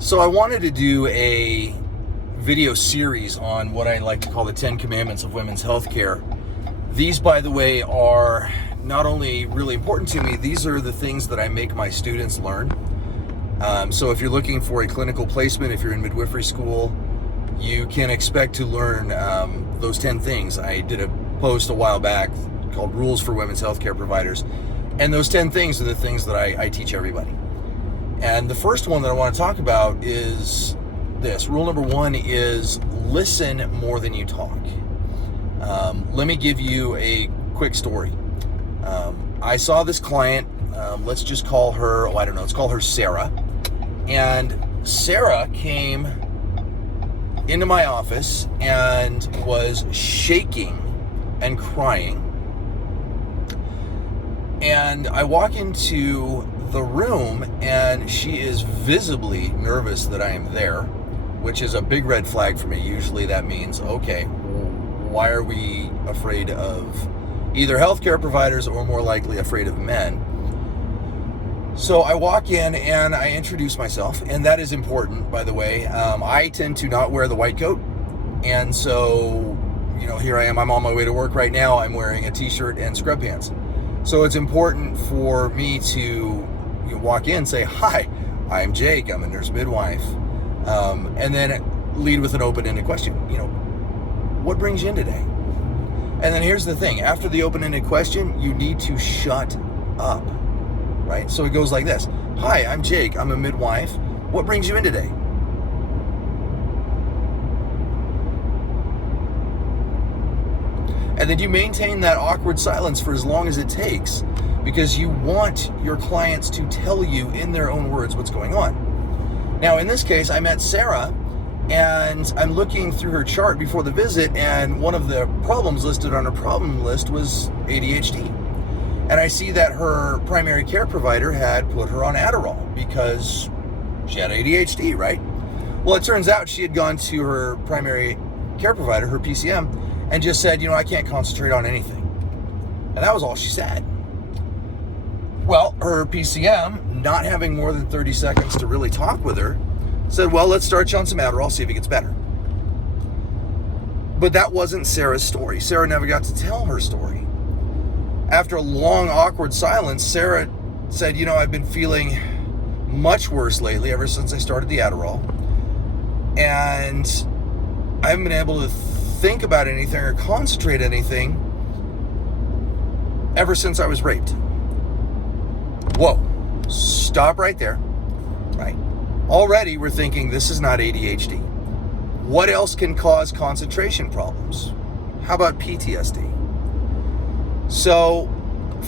So I wanted to do a video series on what I like to call the 10 Commandments of Women's Healthcare. These, by the way, are not only really important to me, these are the things that I make my students learn. So if you're looking for a clinical placement, if you're in midwifery school, you can expect to learn those 10 things. I did a post a while back called Rules for Women's Healthcare Providers. And those 10 things are the things that I teach everybody. And the first one that I want to talk about is this. Rule number one is listen more than you talk. Let me give you a quick story. I saw this client, let's just call her, let's call her Sarah. And Sarah came into my office and was shaking and crying. And I walk into the room and she is visibly nervous that I am there, which is a big red flag for me. Usually that means, okay, why are we afraid of either healthcare providers or more likely afraid of men? So I walk in and I introduce myself, and that is important, by the way. I tend to not wear the white coat, and so, here I am. I'm on my way to work right now. I'm wearing a t-shirt and scrub pants. So it's important for me to walk in, say, hi, I'm Jake, I'm a nurse midwife, and then lead with an open-ended question. What brings you in today? And then here's the thing, after the open-ended question, you need to shut up, right? So it goes like this. Hi, I'm Jake, I'm a midwife. What brings you in today? And then you maintain that awkward silence for as long as it takes, because you want your clients to tell you in their own words what's going on. Now, in this case, I met Sarah, and I'm looking through her chart before the visit, and one of the problems listed on her problem list was ADHD. And I see that her primary care provider had put her on Adderall because she had ADHD, right? Well, it turns out she had gone to her primary care provider, her PCM, and just said, I can't concentrate on anything. And that was all she said. Well, her PCM, not having more than 30 seconds to really talk with her, said, well, let's start you on some Adderall, see if it gets better. But that wasn't Sarah's story. Sarah never got to tell her story. After a long, awkward silence, Sarah said, I've been feeling much worse lately ever since I started the Adderall. And I haven't been able to think about anything or concentrate anything ever since I was raped. Whoa, stop right there, right? Already we're thinking this is not ADHD. What else can cause concentration problems? How about PTSD? So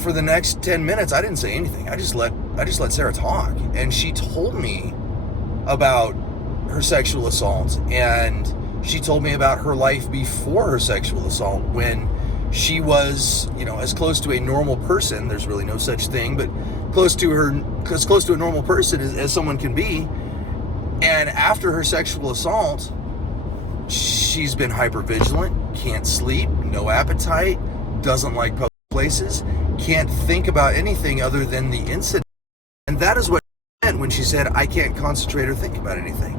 for the next 10 minutes, I didn't say anything. I just let Sarah talk. And she told me about her sexual assault, and she told me about her life before her sexual assault, when she was, as close to a normal person. There's really no such thing, but close to a normal person as someone can be. And after her sexual assault, she's been hypervigilant, can't sleep, no appetite, doesn't like public places, can't think about anything other than the incident. And that is what she meant when she said, I can't concentrate or think about anything.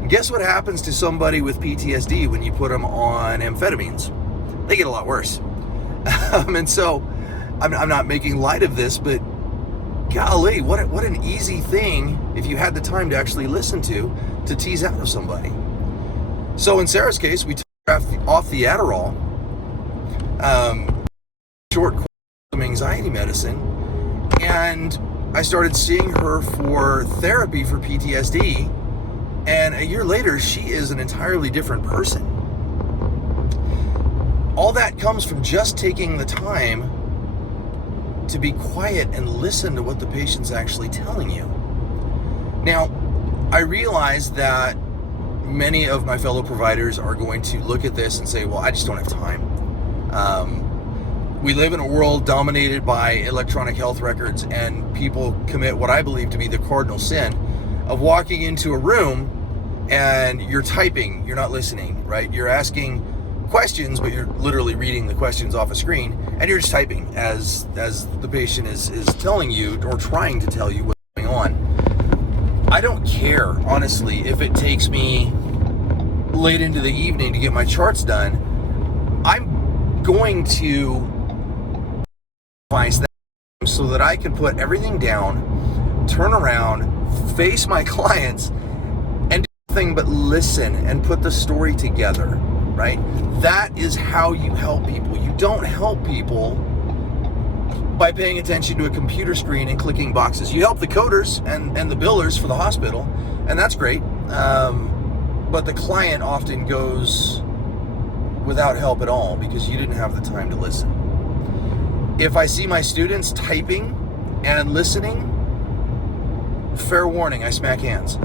And guess what happens to somebody with PTSD when you put them on amphetamines? They get a lot worse. And so I'm not making light of this, but golly, what an easy thing, if you had the time to actually listen to tease out of somebody. So in Sarah's case, we took her off the Adderall, short course of anxiety medicine, and I started seeing her for therapy for PTSD, and a year later, she is an entirely different person. All that comes from just taking the time to be quiet and listen to what the patient's actually telling you. Now, I realize that many of my fellow providers are going to look at this and say, well, I just don't have time. We live in a world dominated by electronic health records, and people commit what I believe to be the cardinal sin of walking into a room and you're typing, you're not listening, right? You're asking questions, but you're literally reading the questions off a screen, and you're just typing as the patient is telling you or trying to tell you what's going on. I don't care, honestly, if it takes me late into the evening to get my charts done. I'm going to advise that so that I can put everything down, turn around, face my clients, and do nothing but listen and put the story together, right? That is how you help people. You don't help people by paying attention to a computer screen and clicking boxes. You help the coders and the billers for the hospital, and that's great. But the client often goes without help at all because you didn't have the time to listen. If I see my students typing and listening, fair warning, I smack hands.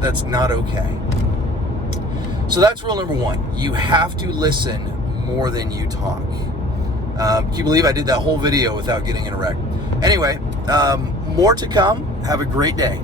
That's not okay. So that's rule number one. You have to listen more than you talk. Can you believe I did that whole video without getting in a wreck? Anyway, more to come. Have a great day.